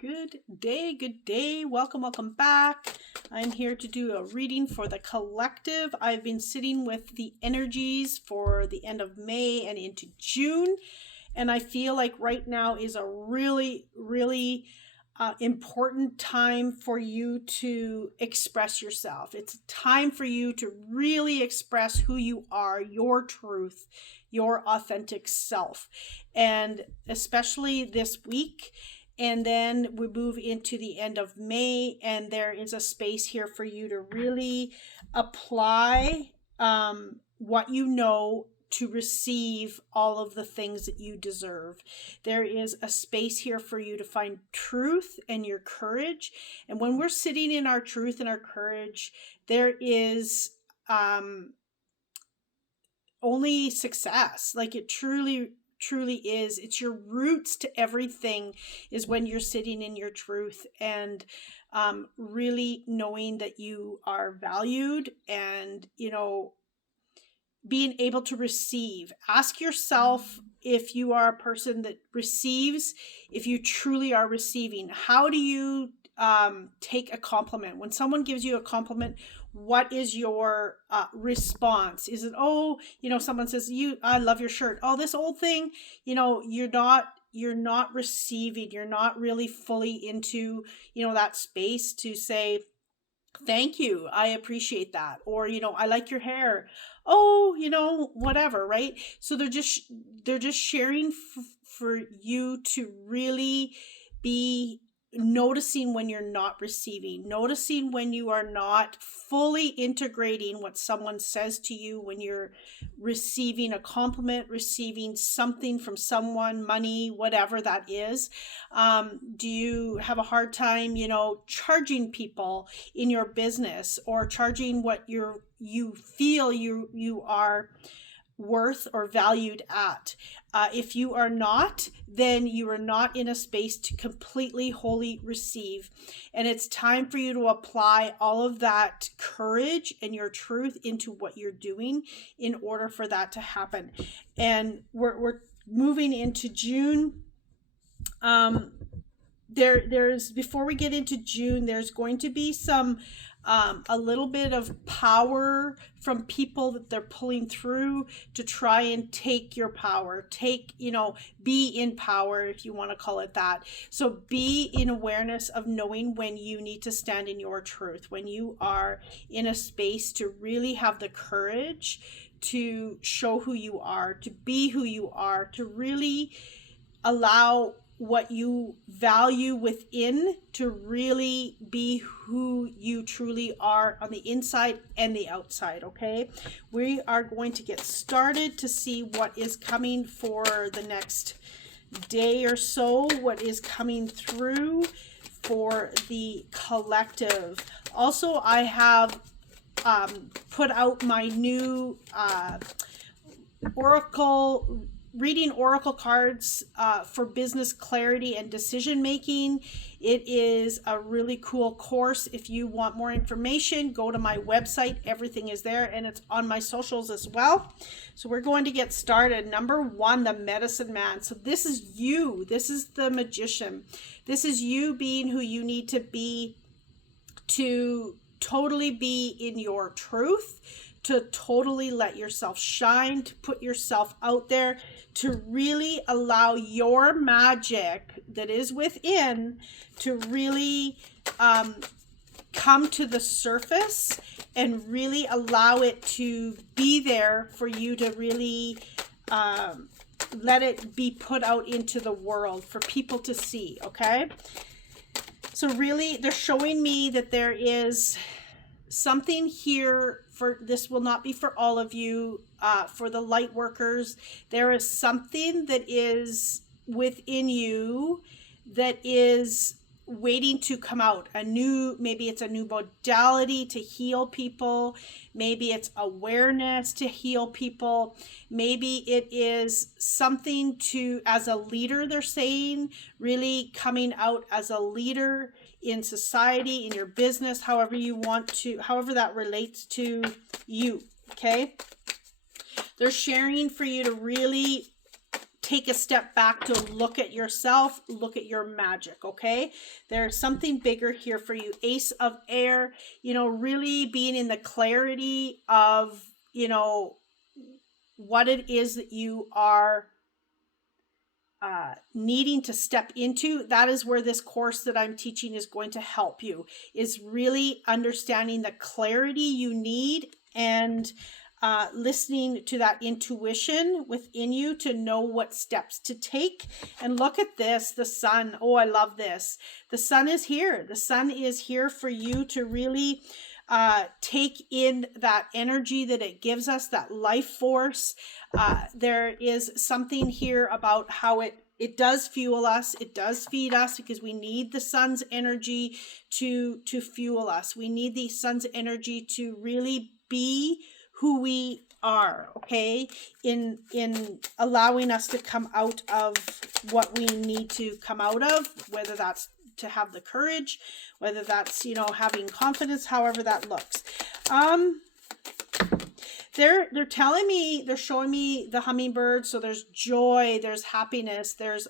Good day, good day. Welcome back. I'm here to do a reading for the collective. I've been sitting with the energies for the end of May and into June, and I feel like right now is a really important time for you to express yourself. It's a time for you to really express who you are, your truth, your authentic self, and especially this week. And then we move into the end of May, and there is a space here for you to really apply what you know to receive all of the things that you deserve. There is a space here for you to find truth and your courage. And when we're sitting in our truth and our courage, there is only success. Like it truly is. It's your roots to everything is when you're sitting in your truth and really knowing that you are valued and, being able to receive. Ask yourself if you are a person that receives, if you truly are receiving. How do you take a compliment? When someone gives you a compliment, what is your response? Is it, someone says, I love your shirt. Oh, this old thing, you're not receiving, you're not really fully into, that space to say, thank you, I appreciate that. Or, I like your hair. Oh, whatever, right? So they're just sharing for you to really be noticing when you're not receiving, noticing when you are not fully integrating what someone says to you, when you're receiving a compliment, receiving something from someone, money, whatever that is. Do you have a hard time, charging people in your business or charging what you feel you are worth or valued at? If you are not, then you are not in a space to completely wholly receive. And it's time for you to apply all of that courage and your truth into what you're doing in order for that to happen. And we're moving into June. There's before we get into June, there's going to be some a little bit of power from people that they're pulling through to try and take your power, be in power, if you want to call it that. So be in awareness of knowing when you need to stand in your truth, when you are in a space to really have the courage to show who you are, to be who you are, to really allow what you value within to really be who you truly are on the inside and the outside. Okay, we are going to get started to see what is coming for the next day or so, what is coming through for the collective. Also, I have put out my new reading oracle cards for business clarity and decision making. It is a really cool course. If you want more information, go to my website. Everything is there, and it's on my socials as well. So we're going to get started. Number 1, the medicine man. So this is you. This is the magician. This is you being who you need to be to totally be in your truth, to totally let yourself shine, to put yourself out there, to really allow your magic that is within to really come to the surface and really allow it to be there for you to really let it be put out into the world for people to see, okay? So really, they're showing me that there is something here for this will not be for all of you. For the light workers, there is something that is within you that is waiting to come out. Maybe it's a new modality to heal people. Maybe it's awareness to heal people. Maybe it is something to, as a leader, they're saying, really coming out as a leader in society, in your business, however that relates to you. Okay. They're sharing for you to really take a step back to look at yourself, look at your magic, okay? There's something bigger here for you. Ace of Air, you know, really being in the clarity of, you know, what it is that you are needing to step into. That is where this course that I'm teaching is going to help you, is really understanding the clarity you need and listening to that intuition within you to know what steps to take. And look at this, the sun. Oh, I love this. The sun is here. The sun is here for you to really take in that energy that it gives us, that life force. There is something here about how it does fuel us. It does feed us, because we need the sun's energy to fuel us. We need the sun's energy to really be who we are, okay? In allowing us to come out of what we need to come out of, whether that's to have the courage, whether that's, you know, having confidence, however that looks. They're telling me, they're showing me the hummingbird. So there's joy, there's happiness, there's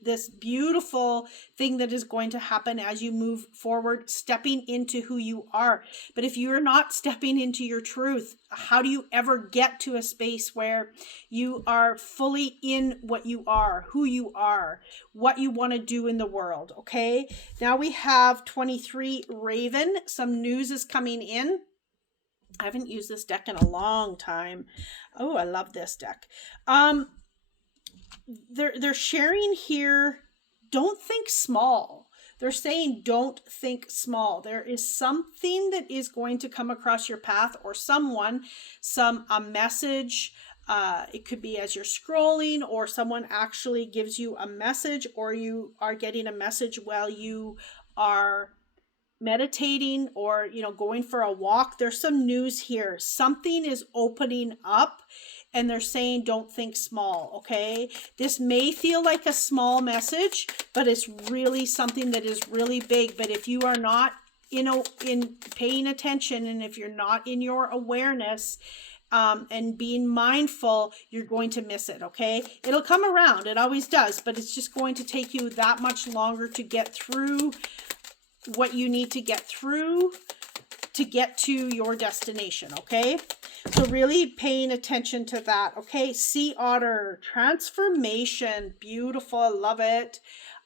this beautiful thing that is going to happen as you move forward, stepping into who you are. But if you're not stepping into your truth, how do you ever get to a space where you are fully in what you are, who you are, what you want to do in the world? Okay. Now we have 23 Raven. Some news is coming in. I haven't used this deck in a long time. Oh, I love this deck. They're sharing here, don't think small. They're saying don't think small. There is something that is going to come across your path, or someone, a message. It could be as you're scrolling, or someone actually gives you a message, or you are getting a message while you are meditating, or, you know, going for a walk. There's some news here. Something is opening up, and they're saying don't think small. Okay, this may feel like a small message, but it's really something that is really big. But if you are not, you know, in paying attention, and if you're not in your awareness and being mindful, you're going to miss it. Okay, it'll come around, it always does, but it's just going to take you that much longer to get through what you need to get through to get to your destination. Okay, so really paying attention to that. Okay, Sea Otter, transformation, beautiful, I love it.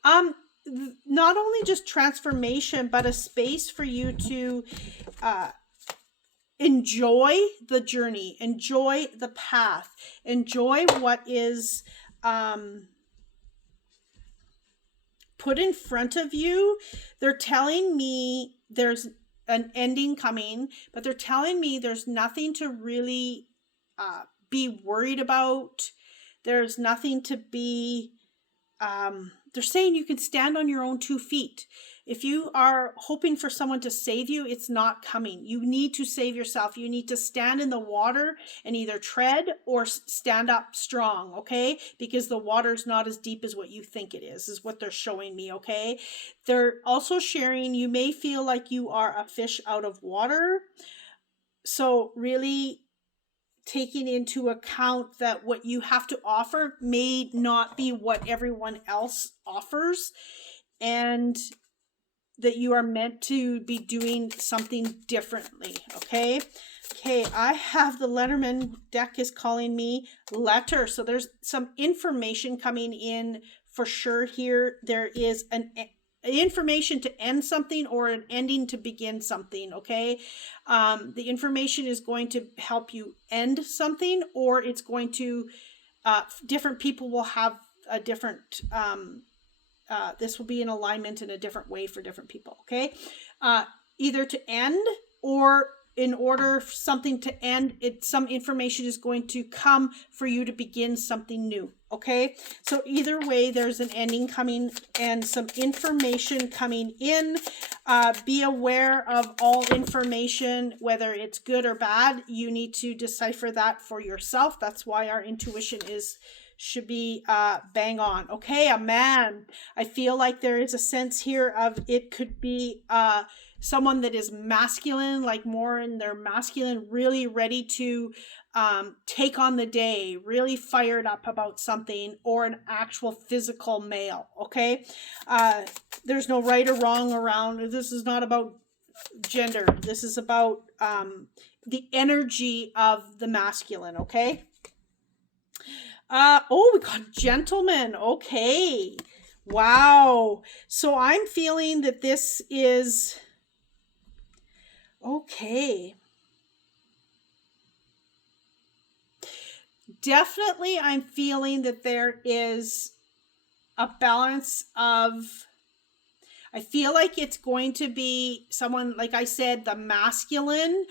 Not only just transformation, but a space for you to enjoy the journey, enjoy the path, enjoy what is put in front of you. They're telling me there's an ending coming, but they're telling me there's nothing to really be worried about. There's nothing to be, they're saying you can stand on your own 2 feet. If you are hoping for someone to save you, it's not coming. You need to save yourself. You need to stand in the water and either tread or stand up strong, okay? Because the water's not as deep as what you think it is what they're showing me, okay? They're also sharing, you may feel like you are a fish out of water. So really taking into account that what you have to offer may not be what everyone else offers, and that you are meant to be doing something differently. Okay, I have the Letterman deck is calling me letter. So there's some information coming in for sure here. There is an information to end something, or an ending to begin something. Okay, the information is going to help you end something, or it's going to different people will have a different this will be in alignment in a different way for different people. Okay, either to end, or in order for something to end, some information is going to come for you to begin something new. Okay, so either way, there's an ending coming and some information coming in. Be aware of all information, whether it's good or bad. You need to decipher that for yourself. That's why our intuition should be bang on. Okay, a man. I feel like there is a sense here of it could be someone that is masculine, like more in their masculine, really ready to take on the day, really fired up about something, or an actual physical male. Okay. There's no right or wrong around. This is not about gender. This is about the energy of the masculine. Okay. Oh, we got gentleman. Okay. Wow. So I'm feeling that this is okay. Definitely, I'm feeling that there is a balance of, I feel like it's going to be someone, like I said, the masculine,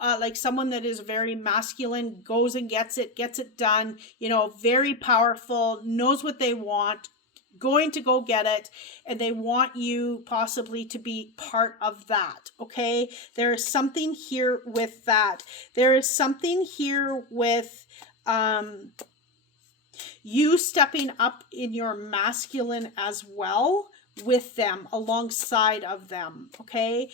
like someone that is very masculine, goes and gets it done, very powerful, knows what they want, going to go get it, and they want you possibly to be part of that. Okay. There is something here with that. There is something here with you stepping up in your masculine as well with them, alongside of them. Okay.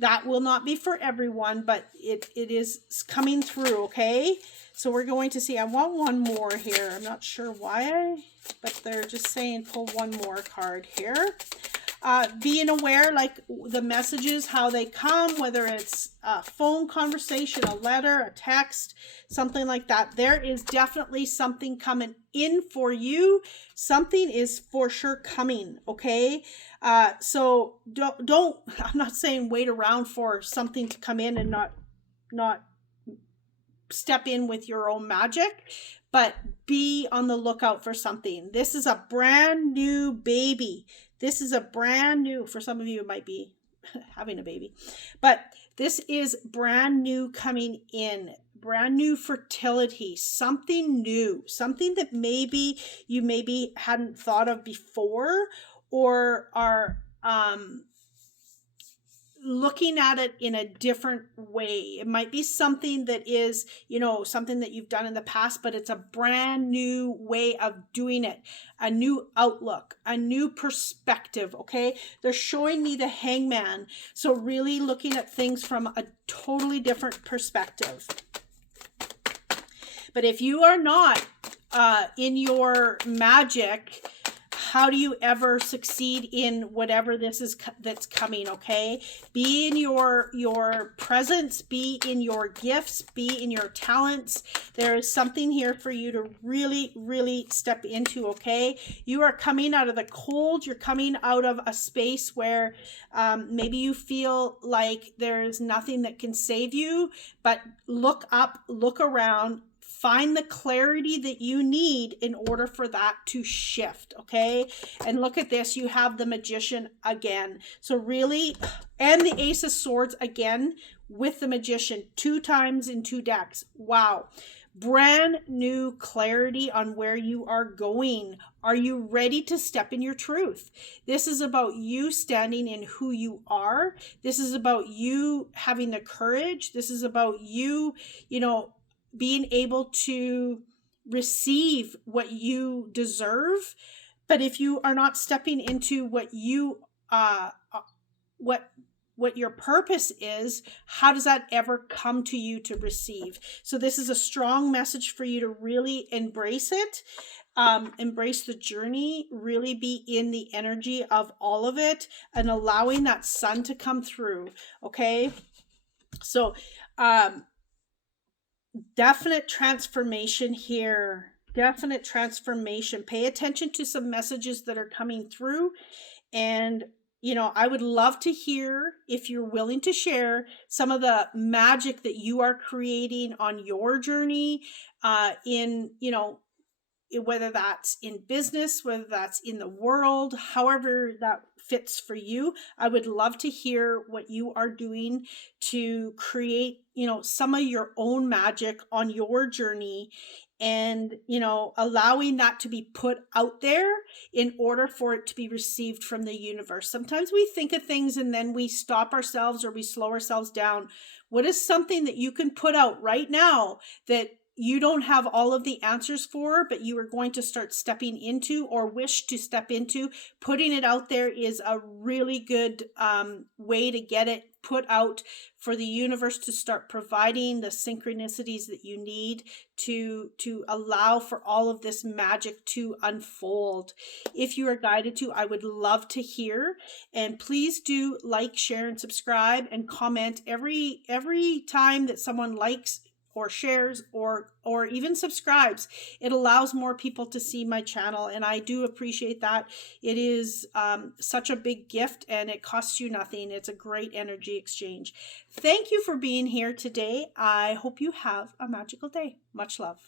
That will not be for everyone, but it is coming through. Okay. So we're going to see, I want one more here. I'm not sure why, but they're just saying pull one more card here. Being aware, like the messages, how they come, whether it's a phone conversation, a letter, a text, something like that. There is definitely something coming in for you. Something is for sure coming. Okay. So don't, I'm not saying wait around for something to come in and not step in with your own magic, but be on the lookout for something. This is a brand new baby. This is a brand new, for some of you, it might be having a baby, but this is brand new coming in, brand new fertility, something new, something that maybe you hadn't thought of before, or are, looking at it in a different way. It might be something that is, something that you've done in the past, but it's a brand new way of doing it, a new outlook, a new perspective. Okay. They're showing me the Hangman. So really looking at things from a totally different perspective. But if you are not in your magic, how do you ever succeed in whatever this is that's coming? Okay. Be in your presence, be in your gifts, be in your talents. There is something here for you to really, really step into. Okay. You are coming out of the cold. You're coming out of a space where maybe you feel like there's nothing that can save you, but look up, look around, find the clarity that you need in order for that to shift. Okay. And look at this. You have the Magician again. So really, and the Ace of Swords again with the Magician, 2 times in 2 decks. Wow. Brand new clarity on where you are going. Are you ready to step in your truth? This is about you standing in who you are. This is about you having the courage. This is about you, being able to receive what you deserve. But if you are not stepping into what you what your purpose is, how does that ever come to you to receive? So this is a strong message for you to really embrace it, embrace the journey, really be in the energy of all of it, and allowing that sun to come through. Okay. So definite transformation here. Definite transformation. Pay attention to some messages that are coming through. And, I would love to hear, if you're willing to share, some of the magic that you are creating on your journey, in, whether that's in business, whether that's in the world, however that fits for you. I would love to hear what you are doing to create, some of your own magic on your journey, and, allowing that to be put out there in order for it to be received from the universe. Sometimes we think of things and then we stop ourselves or we slow ourselves down. What is something that you can put out right now that you don't have all of the answers for, but you are going to start stepping into or wish to step into? Putting it out there is a really good way to get it put out for the universe to start providing the synchronicities that you need to allow for all of this magic to unfold. If you are guided to, I would love to hear, and please do like, share, and subscribe, and comment every time that someone likes or shares or even subscribes. It allows more people to see my channel, and I do appreciate that. It is such a big gift, and it costs you nothing. It's a great energy exchange. Thank you for being here today. I hope you have a magical day. Much love.